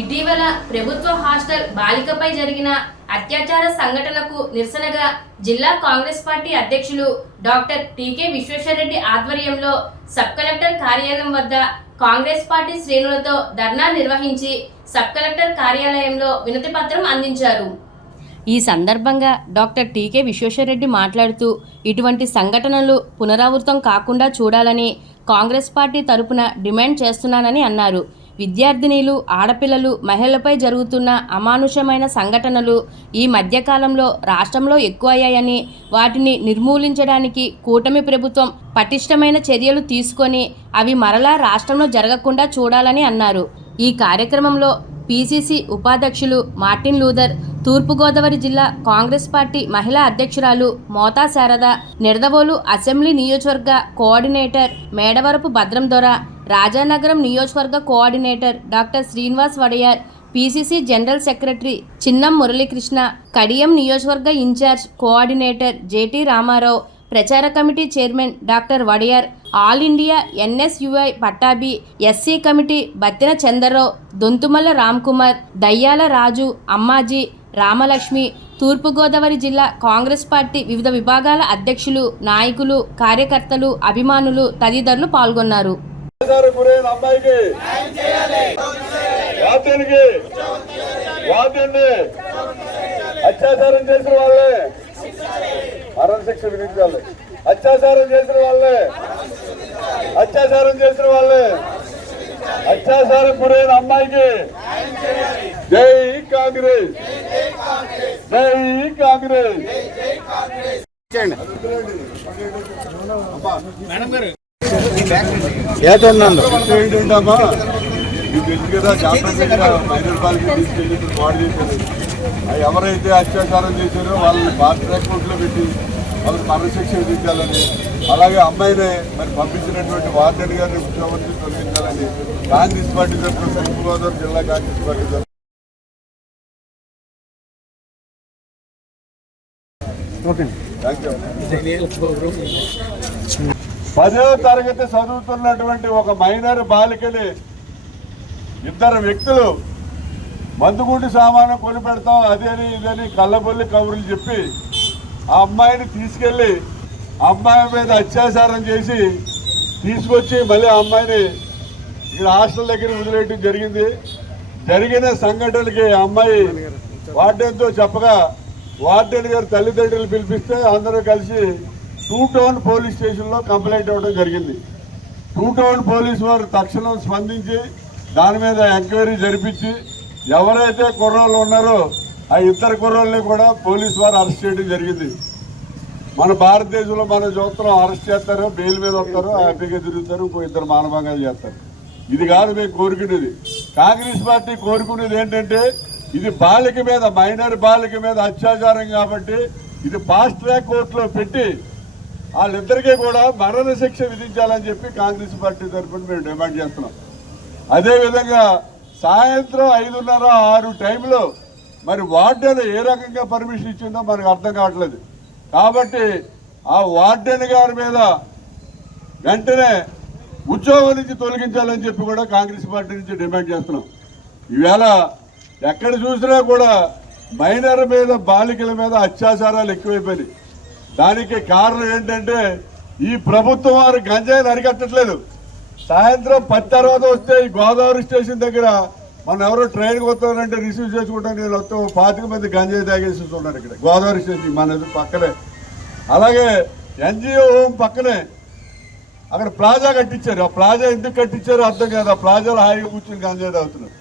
ఇటీవల ప్రభుత్వ హాస్టల్ బాలికపై జరిగిన అత్యాచార సంఘటనకు నిరసనగా జిల్లా కాంగ్రెస్ పార్టీ అధ్యక్షులు డాక్టర్ టీకే విశ్వేశ్వరరెడ్డి ఆధ్వర్యంలో సబ్ కలెక్టర్ కార్యాలయం వద్ద కాంగ్రెస్ పార్టీ శ్రేణులతో ధర్నా నిర్వహించి సబ్ కలెక్టర్ కార్యాలయంలో వినతి పత్రం అందించారు. ఈ సందర్భంగా డాక్టర్ టీకే విశ్వేశ్వరరెడ్డి మాట్లాడుతూ ఇటువంటి సంఘటనలు పునరావృతం కాకుండా చూడాలని కాంగ్రెస్ పార్టీ తరపున డిమాండ్ చేస్తున్నానని అన్నారు. విద్యార్థినీలు, ఆడపిల్లలు, మహిళలపై జరుగుతున్న అమానుషమైన సంఘటనలు ఈ మధ్యకాలంలో రాష్ట్రంలో ఎక్కువయ్యాయని, వాటిని నిర్మూలించడానికి కూటమి ప్రభుత్వం పటిష్టమైన చర్యలు తీసుకొని అవి మరలా రాష్ట్రంలో జరగకుండా చూడాలని అన్నారు. ఈ కార్యక్రమంలో పిసిసి ఉపాధ్యక్షులు మార్టిన్ లూథర్, తూర్పుగోదావరి జిల్లా కాంగ్రెస్ పార్టీ మహిళా అధ్యక్షురాలు మోతా శారద, నిడదవోలు అసెంబ్లీ నియోజకవర్గ కోఆర్డినేటర్ మేడవరపు భద్రం దొర, రాజానగరం నియోజకవర్గ coordinator doctor Srinivas Wadiyar, PCC general secretary Chinnam Muralikrishna, Kadiyam నియోజకవర్గ ఇన్ఛార్జ్ కోఆర్డినేటర్ జేటీ రామారావు, ప్రచార committee chairman doctor Wadiyar, all India NSUI Pattabhi, SC committee Battina Chandrarao, Donthumalla Ramkumar, Dayyala Raju, Ammaji, Ramalakshmi, తూర్పుగోదావరి జిల్లా కాంగ్రెస్ పార్టీ వివిధ విభాగాల అధ్యక్షులు, నాయకులు, కార్యకర్తలు, అభిమానులు తదితరులు పాల్గొన్నారు. అత్యాచారం చేసిన వాళ్ళే మరణశిక్ష విధించాలి. అత్యాచారం చేసిన వాళ్ళే అత్యాచారం గురైన అమ్మాయికి జై కాంగ్రెస్, జై కాంగ్రెస్. ఏంటమ్మా మీకు తెలుసు కదా, జాతర మైనర్ బాలిక తీసుకెళ్ళి వాడు చేశారు. ఎవరైతే అత్యాచారం చేశారో వాళ్ళని ఫాస్ట్ ట్రాక్ కోర్టులో పెట్టి వాళ్ళకి మరణశిక్ష విధించాలని, అలాగే అమ్మాయినే మరి పంపించినటువంటి వార్డెన్ గారిని ముఖ్యమంత్రి తొలగించాలని కాంగ్రెస్ పార్టీ తరఫున తూర్పుగోదావరి జిల్లా కాంగ్రెస్ పార్టీ తరఫున 10వ తరగతి చదువుతున్నటువంటి ఒక మైనర్ బాలికని ఇద్దరు వ్యక్తులు మందుగుండి సామాను కొని పెడతాం అదేని ఇదని కళ్ళబొల్లి కబుర్లు చెప్పి ఆ అమ్మాయిని తీసుకెళ్ళి అమ్మాయి మీద అత్యాచారం చేసి తీసుకొచ్చి మళ్ళీ ఆ అమ్మాయిని ఇక్కడ హాస్టల్ దగ్గర వదిలేయడం జరిగింది. జరిగిన సంఘటనకి ఆ అమ్మాయి వార్డెన్తో చెప్పగా వార్డెన్ గారు తల్లిదండ్రులు పిలిపిస్తే అందరూ కలిసి 2 టౌన్ పోలీస్ స్టేషన్లో కంప్లైంట్ ఇవ్వడం జరిగింది. 2 టౌన్ పోలీసు వారు తక్షణం స్పందించి దాని మీద ఎంక్వైరీ జరిపించి ఎవరైతే కుర్రోళ్ళు ఉన్నారో ఆ ఇద్దరు కుర్రోళ్ళని కూడా పోలీసు వారు అరెస్ట్ చేయడం జరిగింది. మన భారతదేశంలో మనం చూస్తున్నాం, అరెస్ట్ చేస్తారు, బెయిల్ మీద వస్తారు, హ్యాపీగా తిరుగుతారు, ఇంకో ఇద్దరు మానభంగాలు చేస్తారు. ఇది కాదు మేము కోరుకునేది. కాంగ్రెస్ పార్టీ కోరుకునేది ఏంటంటే ఇది బాలిక మీద, మైనర్ బాలిక మీద అత్యాచారం కాబట్టి ఇది ఫాస్ట్ ట్రాక్ కోర్టులో పెట్టి వాళ్ళిద్దరికీ కూడా మరణశిక్ష విధించాలని చెప్పి కాంగ్రెస్ పార్టీ తరఫున మేము డిమాండ్ చేస్తున్నాం. అదేవిధంగా సాయంత్రం 5:30, 6 టైంలో మరి వార్డెన్ ఏ రకంగా పర్మిషన్ ఇచ్చిందో మనకు అర్థం కావట్లేదు. కాబట్టి ఆ వార్డెన్ గారి మీద వెంటనే ఉద్యోగం నుంచి తొలగించాలని చెప్పి కూడా కాంగ్రెస్ పార్టీ నుంచి డిమాండ్ చేస్తున్నాం. ఈవేళ ఎక్కడ చూసినా కూడా మైనర్ మీద, బాలికల మీద అత్యాచారాలు ఎక్కువైపోయినాయి. దానికి కారణం ఏంటంటే ఈ ప్రభుత్వం వారు గంజాయిని అరికట్టట్లేదు. సాయంత్రం 10 తర్వాత వస్తే ఈ గోదావరి స్టేషన్ దగ్గర మనం ఎవరో ట్రైన్కి వస్తారంటే రిసీవ్ చేసుకుంటాను నేను వస్తాం 25 మంది గంజాయి తాగేసి ఉన్నారు ఇక్కడ గోదావరి స్టేషన్ మన పక్కనే. అలాగే ఎన్జిఓ హోమ్ పక్కనే అక్కడ ప్లాజా కట్టించారు. ఆ ప్లాజా ఎందుకు కట్టించారో అర్థం కాదు. ఆ ప్లాజాలో హాయిగా కూర్చొని గంజాయి తాగుతున్నారు.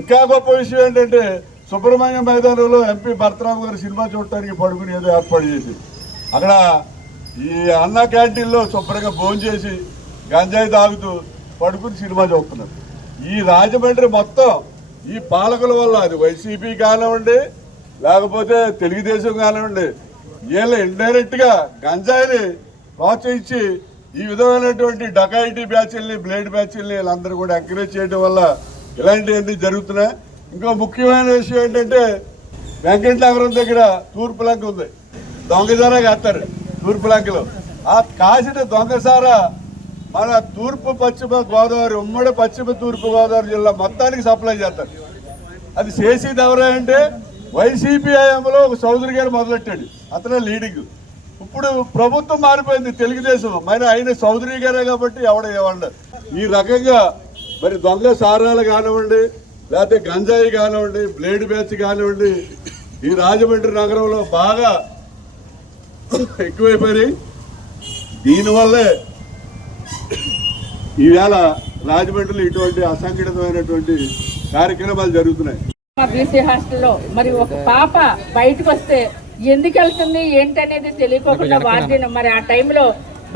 ఇంకా గొప్ప విషయం ఏంటంటే సుబ్రహ్మణ్యం మైదానంలో ఎంపీ భరతరామ్ గారు సినిమా చూడటానికి పడుకుని ఏదో ఏర్పాటు చేసి అక్కడ ఈ అన్న క్యాంటీన్లో శుభ్రంగా భోజనం చేసి గంజాయి తాగుతూ పడుకుని సినిమా చూస్తున్నారు. ఈ రాజమండ్రి మొత్తం ఈ పాలకుల వల్ల, అది వైసీపీ కానివ్వండి లేకపోతే తెలుగుదేశం కానివ్వండి, వీళ్ళు ఇండైరెక్ట్గా గంజాయిని ప్రోత్సహించి ఈ విధమైనటువంటి డకాయిటీ బ్యాచ్ల్ని, బ్లేడ్ బ్యాచ్ల్ని వీళ్ళందరూ కూడా ఎంకరేజ్ చేయడం వల్ల ఇలాంటివన్నీ జరుగుతున్నాయి. ఇంకో ముఖ్యమైన విషయం ఏంటంటే వెంకటనగరం దగ్గర తూర్పు లంక ఉంది, దొంగసారా కాస్తారు తూర్పు లంకలో. ఆ కాసిన దొంగసారా మన తూర్పు పశ్చిమ గోదావరి, ఉమ్మడి పశ్చిమ తూర్పు గోదావరి జిల్లా మొత్తానికి సప్లై చేస్తారు. అది చేసేది ఎవరా అంటే వైసీపీ హయాంలో ఒక చౌదరి గారు మొదలెట్టాడు, అతనే లీడింగ్. ఇప్పుడు ప్రభుత్వం మారిపోయింది, తెలుగుదేశం, మరి ఆయన చౌదరి గారే కాబట్టి ఎవడ ఈ రకంగా మరి దొంగ సారాలు కానివ్వండి, లేకపోతే గంజాయి కానివ్వండి, బ్లేడ్ బ్యాచ్ కానివ్వండి, ఈ రాజమండ్రి నగరంలో బాగా ఎక్కువైపోయినాయి. దీనివల్లే ఈవేళ రాజమండ్రిలో ఇటువంటి అసంఘటితమైనటువంటి కార్యక్రమాలు జరుగుతున్నాయి. మా బీసీ హాస్టల్లో మరి ఒక పాప బయటకు వస్తే ఎందుకు వెళ్తుంది ఏంటనేది తెలియకోకుండా వార్డెన్ మరి ఆ టైంలో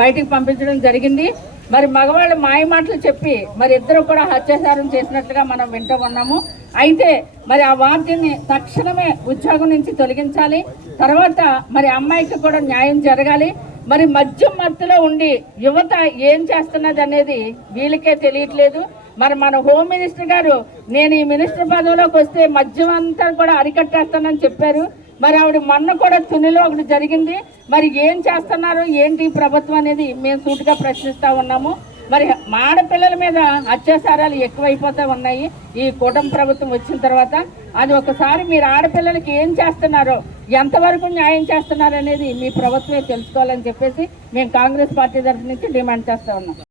బయటికి పంపించడం జరిగింది. మరి మగవాళ్ళు మాయ మాటలు చెప్పి మరి ఇద్దరు కూడా హత్యాచారం చేసినట్లుగా మనం వింటూ ఉన్నాము. అయితే మరి ఆ వార్డెన్ని తక్షణమే ఉద్యోగం నుంచి తొలగించాలి. తర్వాత మరి అమ్మాయికి కూడా న్యాయం జరగాలి. మరి మద్యం మత్తులో ఉండి యువత ఏం చేస్తున్నది అనేది వీళ్ళకే తెలియట్లేదు. మరి మన హోమ్ మినిస్టర్ గారు నేను ఈ మినిస్టర్ పదవిలోకి వస్తే మద్యం అంతా కూడా అరికట్టేస్తానని చెప్పారు. మరి ఆవిడ మొన్న కూడా తునిలో ఒకటి జరిగింది. మరి ఏం చేస్తున్నారు ఏంటి ప్రభుత్వం అనేది మేము సూటిగా ప్రశ్నిస్తా ఉన్నాము. మరి ఆడపిల్లల మీద అత్యాచారాలు ఎక్కువైపోతూ ఉన్నాయి ఈ కూటమి ప్రభుత్వం వచ్చిన తర్వాత. అది ఒకసారి మీరు ఆడపిల్లలకి ఏం చేస్తున్నారో, ఎంతవరకు న్యాయం చేస్తున్నారు అనేది మీ ప్రభుత్వమే తెలుసుకోవాలని చెప్పేసి మేము కాంగ్రెస్ పార్టీ తరఫు నుంచి డిమాండ్ చేస్తా ఉన్నాం.